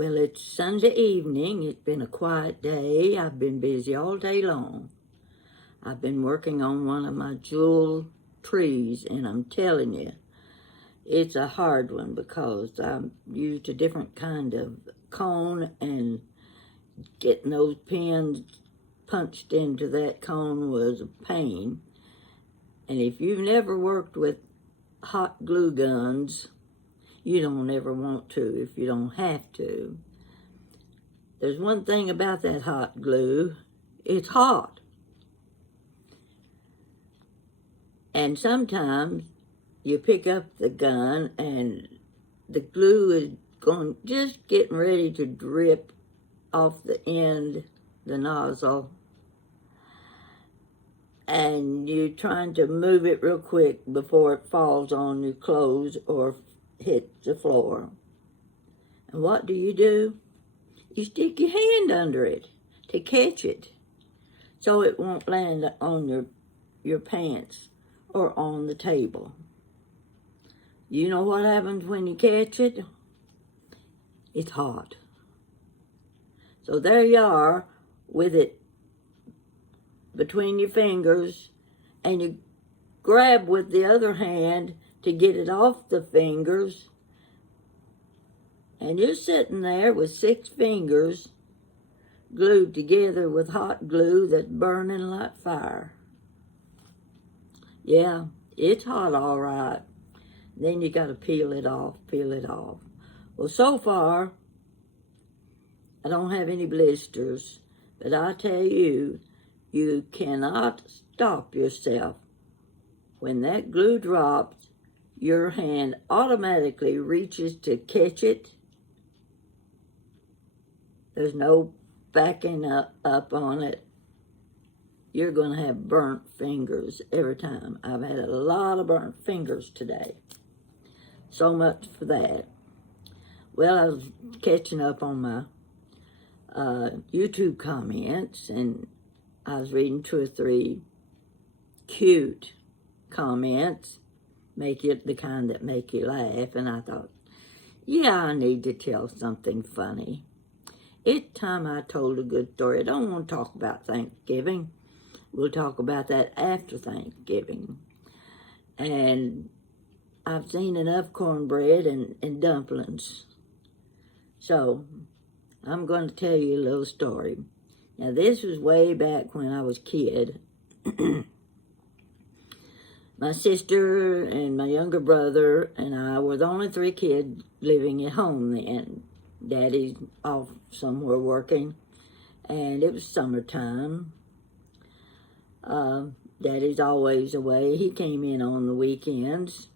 Well, it's Sunday evening. It's been a quiet day. I've been busy all day long. I've been working on one of my jewel trees, and I'm telling you, it's a hard one because I used a different kind of cone, and getting those pins punched into that cone was a pain. And if you've never worked with hot glue guns, you don't ever want to if you don't have to. There's one thing about that hot glue, it's hot. And sometimes you pick up the gun and the glue is just getting ready to drip off the end, the nozzle, and you're trying to move it real quick before it falls on your clothes or hits the floor. And what do? You stick your hand under it to catch it so it won't land on your pants or on the table. You know what happens when you catch it? It's hot. So there you are with it between your fingers, and you grab with the other hand to get it off the fingers, and you're sitting there with 6 fingers glued together with hot glue that's burning like fire. Yeah, it's hot all right. Then you got to peel it off. Well, so far, I don't have any blisters, but I tell you, you cannot stop yourself. When that glue drops, your hand automatically reaches to catch it. There's no backing up on it. You're going to have burnt fingers every time. I've had a lot of burnt fingers today. So much for that. Well, I was catching up on my YouTube comments, and I was reading 2 or 3 cute comments, the kind that make you laugh, and I thought, yeah, I need to tell something funny. It's time I told a good story. I don't want to talk about Thanksgiving. We'll talk about that after Thanksgiving. And I've seen enough cornbread and dumplings. So I'm going to tell you a little story. Now, this was way back when I was a kid. My sister and my younger brother and I were the only 3 kids living at home then. Daddy's off somewhere working, and it was summertime. Daddy's always away. He came in on the weekends.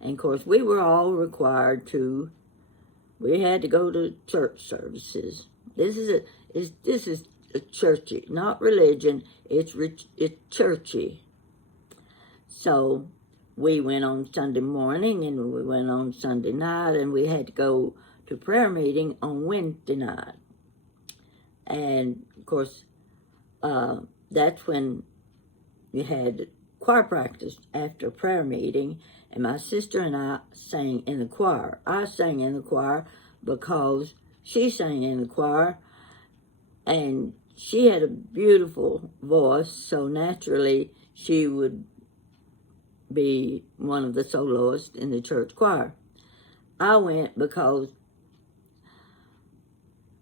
And, of course, we were all required we had to go to church services. This is a churchy, not religion. It's churchy. So we went on Sunday morning, and we went on Sunday night, and we had to go to prayer meeting on Wednesday night. And, of course, that's when you had choir practice after prayer meeting, and my sister and I sang in the choir. I sang in the choir because she sang in the choir, and she had a beautiful voice, so naturally she would be one of the soloists in the church choir. I went because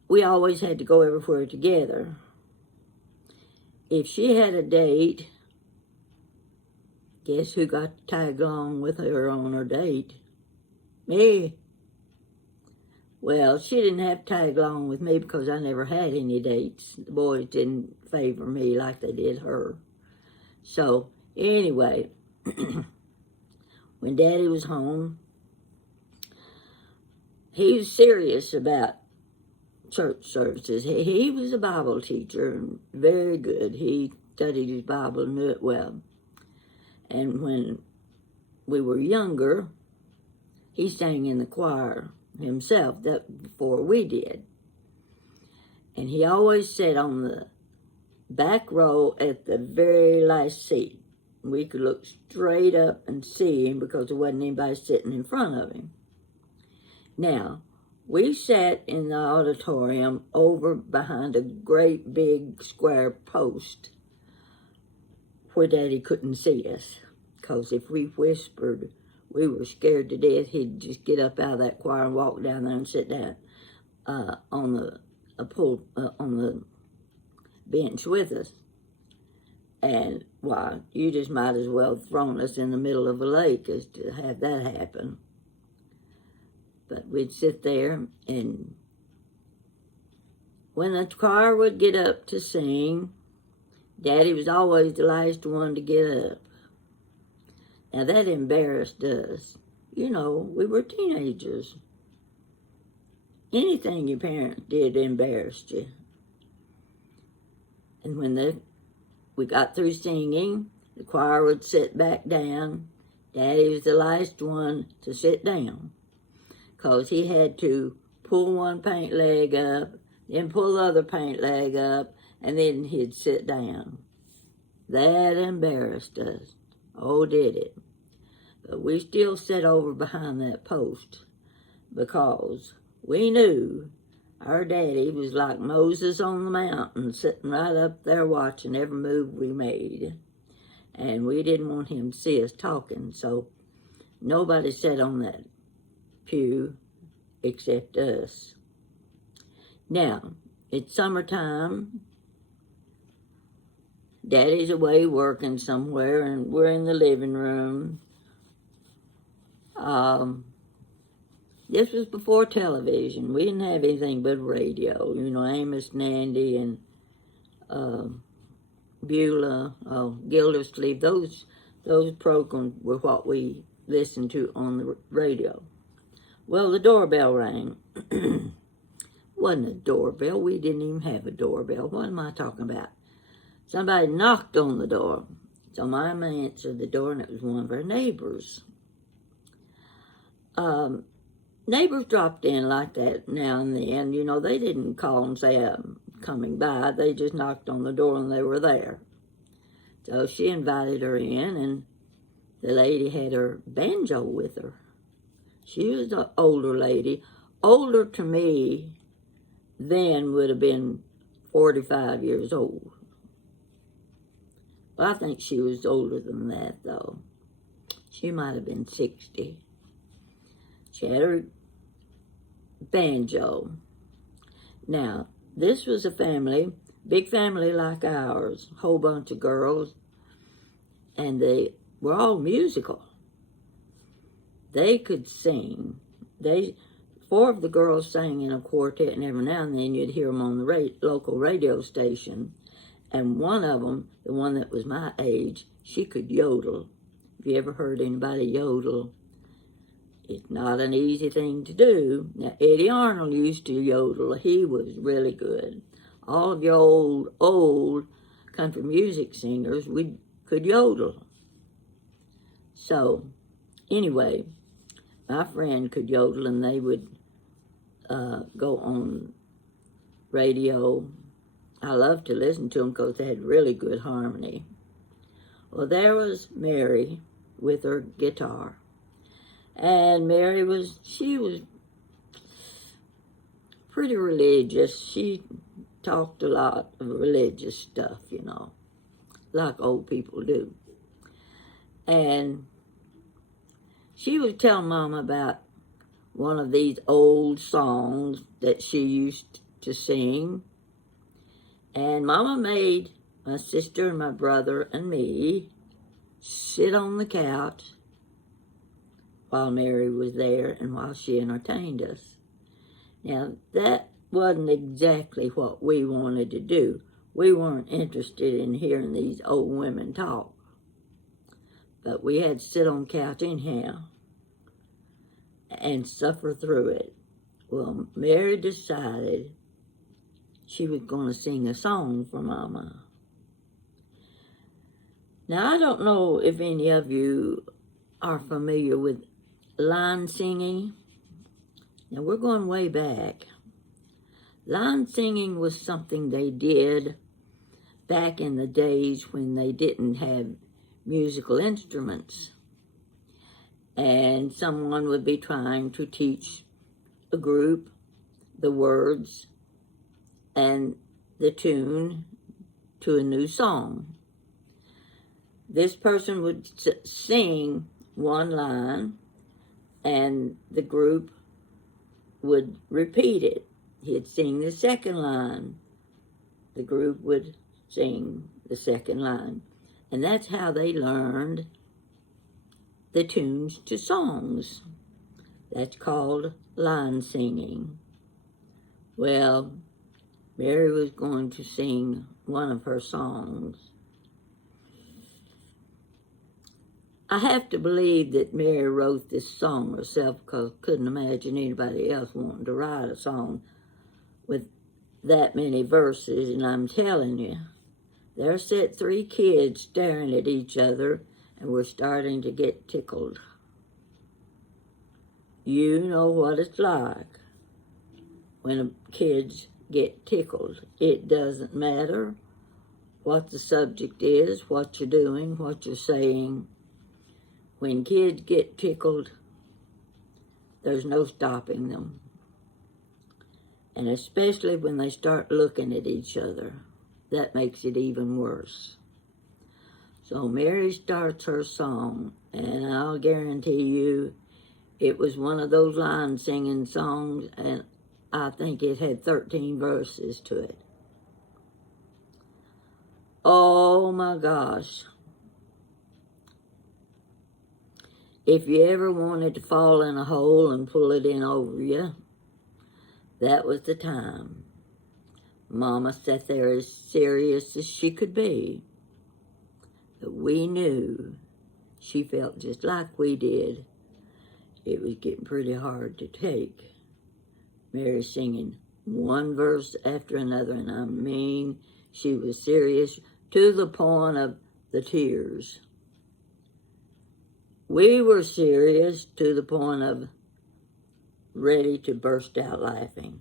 we always had to go everywhere together. If she had a date, guess who got to tag along with her on her date? Me. Well, she didn't have to tag along with me because I never had any dates. The boys didn't favor me like they did her. So, anyway, when Daddy was home, he was serious about church services. He was a Bible teacher, and very good. He studied his Bible and knew it well. And when we were younger, he sang in the choir himself, that before we did. And he always sat on the back row at the very last seat. We could look straight up and see him because there wasn't anybody sitting in front of him. Now, we sat in the auditorium over behind a great big square post where Daddy couldn't see us. Because if we whispered, we were scared to death. He'd just get up out of that choir and walk down there and sit down on the bench with us. And why, you just might as well have thrown us in the middle of a lake as to have that happen. But we'd sit there, and when the choir would get up to sing, Daddy was always the last one to get up. Now that embarrassed us. You know, we were teenagers. Anything your parents did embarrassed you. And when we got through singing, the choir would sit back down. Daddy was the last one to sit down, because he had to pull one paint leg up, then pull the other paint leg up, and then he'd sit down. That embarrassed us. Oh, did it. But we still sat over behind that post, because we knew our Daddy was like Moses on the mountain, sitting right up there watching every move we made. And we didn't want him to see us talking, so nobody sat on that pew except us. Now, it's summertime. Daddy's away working somewhere, and we're in the living room. This was before television. We didn't have anything but radio. You know, Amos and Andy and Beulah, Gildersleeve. Those programs were what we listened to on the radio. Well, the doorbell rang. Wasn't a doorbell. We didn't even have a doorbell. What am I talking about? Somebody knocked on the door. So Mama answered the door, and it was one of our neighbors. Neighbors dropped in like that now and then. You know, they didn't call and say, I'm coming by. They just knocked on the door and they were there. So she invited her in, and the lady had her banjo with her. She was an older lady. Older to me then would have been 45 years old. Well, I think she was older than that, though. She might have been 60. She had her banjo. Now, this was a family, big family like ours, whole bunch of girls, and they were all musical. They could sing. Four of the girls sang in a quartet, and every now and then you'd hear them on the local radio station. And one of them, the one that was my age, she could yodel. Have you ever heard anybody yodel? It's not an easy thing to do. Now, Eddie Arnold used to yodel. He was really good. All of your old country music singers could yodel. So, anyway, my friend could yodel, and they would go on radio. I loved to listen to them because they had really good harmony. Well, there was Mary with her guitar. And Mary she was pretty religious. She talked a lot of religious stuff, you know, like old people do. And she was telling Mama about one of these old songs that she used to sing. And Mama made my sister and my brother and me sit on the couch while Mary was there and while she entertained us. Now, that wasn't exactly what we wanted to do. We weren't interested in hearing these old women talk. But we had to sit on the couch anyhow and suffer through it. Well, Mary decided she was going to sing a song for Mama. Now, I don't know if any of you are familiar with line singing. Now, we're going way back. Line singing was something they did back in the days when they didn't have musical instruments. And someone would be trying to teach a group the words and the tune to a new song. This person would sing one line, and the group would repeat it. He'd sing the second line. The group would sing the second line. And that's how they learned the tunes to songs. That's called line singing. Well, Mary was going to sing one of her songs. I have to believe that Mary wrote this song herself, because I couldn't imagine anybody else wanting to write a song with that many verses. And I'm telling you, there sat three kids staring at each other and were starting to get tickled. You know what it's like when kids get tickled. It doesn't matter what the subject is, what you're doing, what you're saying. When kids get tickled, there's no stopping them. And especially when they start looking at each other, that makes it even worse. So Mary starts her song, and I'll guarantee you it was one of those line singing songs, and I think it had 13 verses to it. Oh my gosh. If you ever wanted to fall in a hole and pull it in over you, that was the time. Mama sat there as serious as she could be. But we knew she felt just like we did. It was getting pretty hard to take. Mary singing one verse after another, and I mean, she was serious to the point of the tears. We were serious to the point of ready to burst out laughing.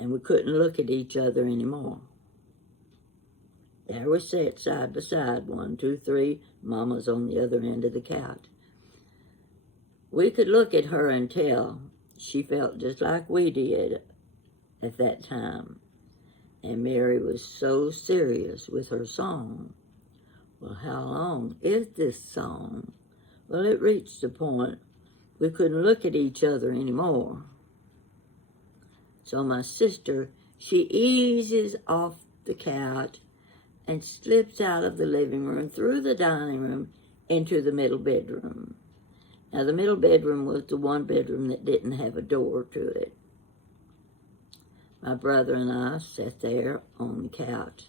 And we couldn't look at each other anymore. There we sat side by side, 1, 2, 3, Mama's on the other end of the couch. We could look at her and tell she felt just like we did at that time. And Mary was so serious with her song. Well, how long is this song? Well, it reached the point we couldn't look at each other anymore. So my sister, she eases off the couch and slips out of the living room, through the dining room, into the middle bedroom. Now, the middle bedroom was the one bedroom that didn't have a door to it. My brother and I sat there on the couch.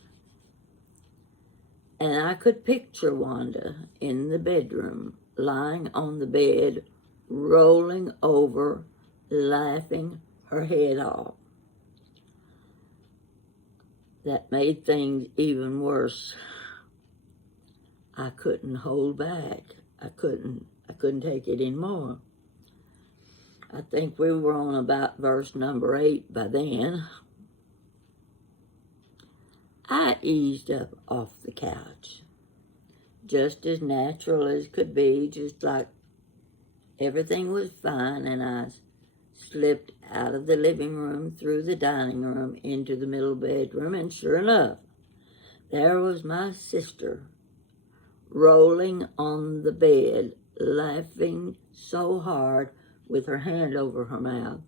And I could picture Wanda in the bedroom, lying on the bed, rolling over, laughing her head off. That made things even worse. I couldn't hold back. I couldn't take it anymore. I think we were on about verse number 8 by then. I eased up off the couch, just as natural as could be, just like everything was fine, and I slipped out of the living room, through the dining room, into the middle bedroom, and sure enough, there was my sister rolling on the bed, laughing so hard with her hand over her mouth,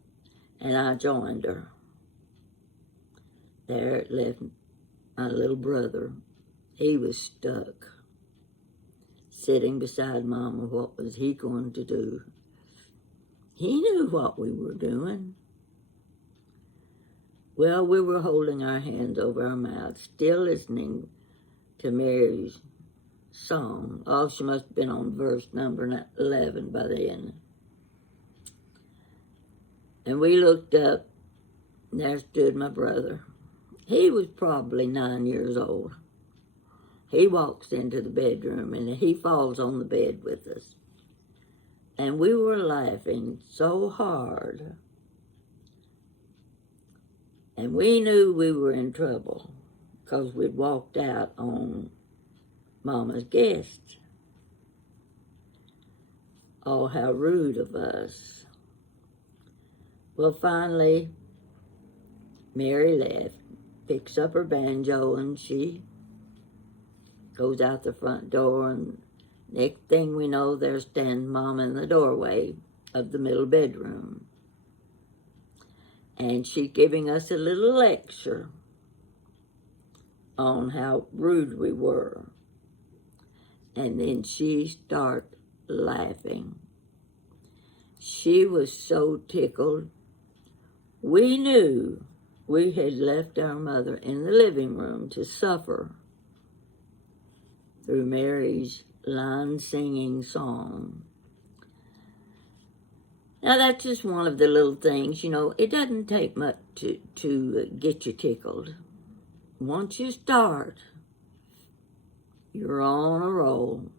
and I joined her. There it left my little brother. He was stuck, sitting beside Mama. What was he going to do? He knew what we were doing. Well, we were holding our hands over our mouths, still listening to Mary's song. Oh, she must have been on verse number 11 by then. And we looked up, and there stood my brother. He was probably 9 years old. He walks into the bedroom, and he falls on the bed with us. And we were laughing so hard. And we knew we were in trouble, because we'd walked out on Mama's guest. Oh, how rude of us. Well, finally, Mary left, picks up her banjo, and she goes out the front door, and next thing we know, there's standing Mama in the doorway of the middle bedroom. And she's giving us a little lecture on how rude we were. And then she started laughing. She was so tickled. We knew we had left our mother in the living room to suffer through Mary's line singing song. Now that's just one of the little things, you know, it doesn't take much to get you tickled. Once you start, you're on a roll.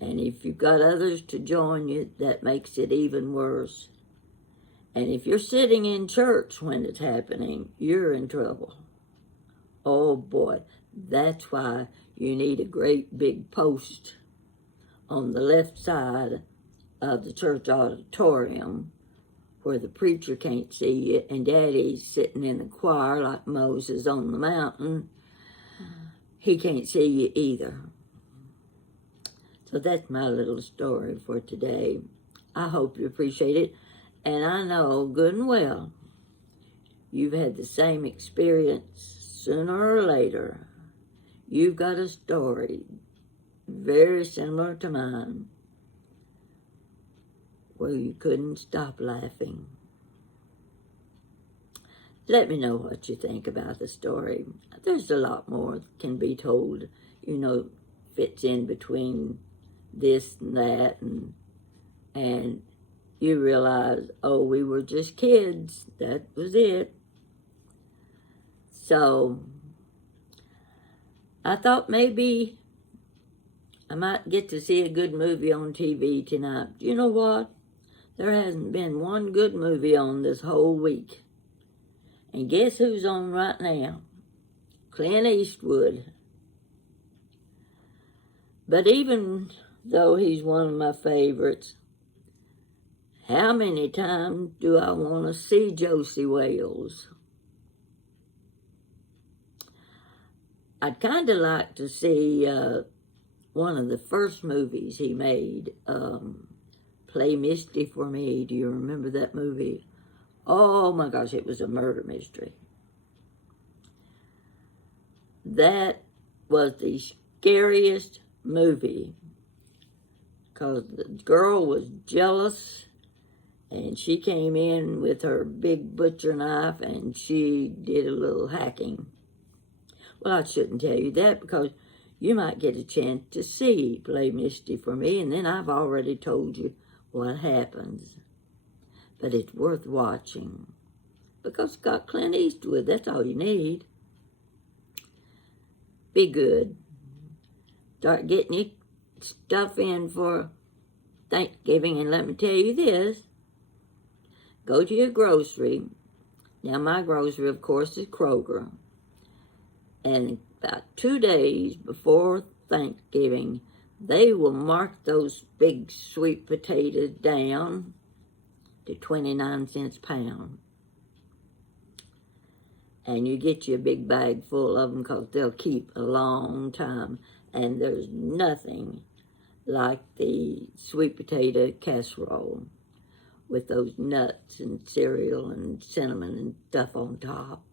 And if you've got others to join you, that makes it even worse. And if you're sitting in church when it's happening, you're in trouble. Oh boy, that's why you need a great big post on the left side of the church auditorium where the preacher can't see you and Daddy's sitting in the choir like Moses on the mountain. He can't see you either. So that's my little story for today. I hope you appreciate it. And I know good and well you've had the same experience sooner or later. You've got a story very similar to mine where you couldn't stop laughing. Let me know what you think about the story. There's a lot more that can be told, you know, fits in between this and that, and you realize, oh, we were just kids. That was it. So I thought maybe I might get to see a good movie on TV tonight. You know what? There hasn't been one good movie on this whole week. And guess who's on right now? Clint Eastwood. But even though he's one of my favorites, how many times do I want to see Josie Wales? I'd kind of like to see one of the first movies he made, Play Misty for Me. Do you remember that movie? Oh my gosh, it was a murder mystery. That was the scariest movie because the girl was jealous and she came in with her big butcher knife and she did a little hacking. Well, I shouldn't tell you that because you might get a chance to see Play Misty for Me, and then I've already told you what happens. But it's worth watching because it's got Clint Eastwood. That's all you need. Be good. Start getting your stuff in for Thanksgiving, and let me tell you this. Go to your grocery. Now, my grocery, of course, is Kroger. And about 2 days before Thanksgiving, they will mark those big sweet potatoes down to 29 cents a pound. And you get you a big bag full of them because they'll keep a long time. And there's nothing like the sweet potato casserole with those nuts and cereal and cinnamon and stuff on top.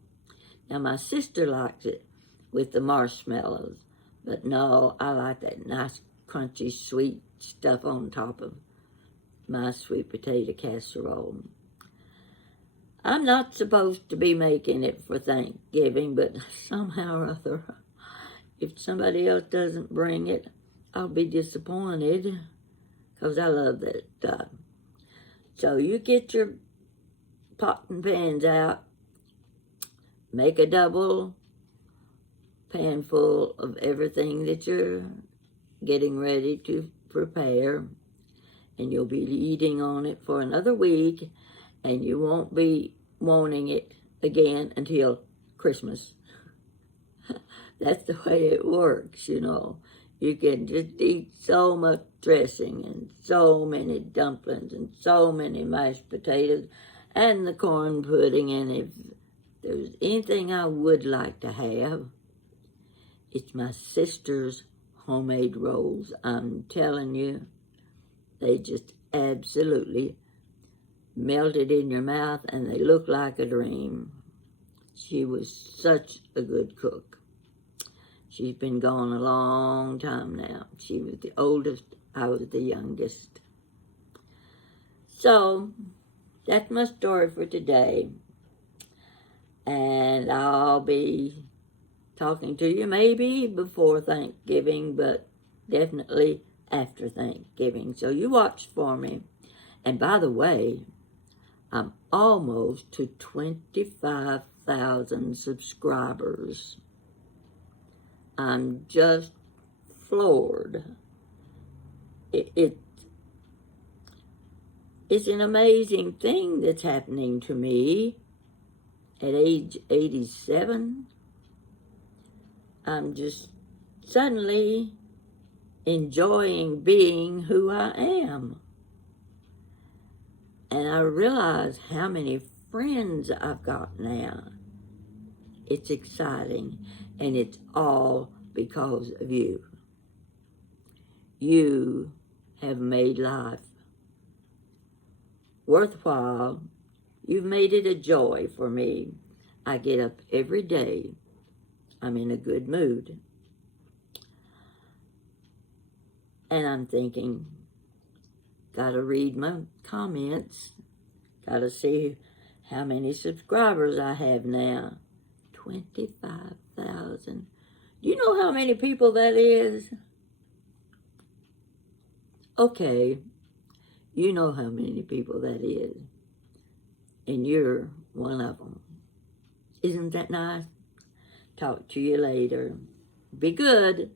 Now, my sister likes it with the marshmallows, but no, I like that nice, crunchy, sweet stuff on top of my sweet potato casserole. I'm not supposed to be making it for Thanksgiving, but somehow or other, if somebody else doesn't bring it, I'll be disappointed because I love that stuff. So you get your pot and pans out, make a double pan full of everything that you're getting ready to prepare, and you'll be eating on it for another week, and you won't be wanting it again until Christmas. That's the way it works, you know. You can just eat so much dressing and so many dumplings and so many mashed potatoes, and the corn pudding. And if there's anything I would like to have, it's my sister's homemade rolls. I'm telling you, they just absolutely melted in your mouth, and they look like a dream. She was such a good cook. She's been gone a long time now. She was the oldest, I was the youngest. So, that's my story for today. And I'll be talking to you maybe before Thanksgiving, but definitely after Thanksgiving. So you watch for me. And by the way, I'm almost to 25,000 subscribers. I'm just floored. It's an amazing thing that's happening to me at age 87. I'm just suddenly enjoying being who I am. And I realize how many friends I've got now. It's exciting, and it's all because of you. You have made life worthwhile. You've made it a joy for me. I get up every day. I'm in a good mood. And I'm thinking, gotta read my comments. Gotta see how many subscribers I have now. 25,000. Do you know how many people that is? Okay, you know how many people that is. And you're one of them. Isn't that nice? Talk to you later. Be good.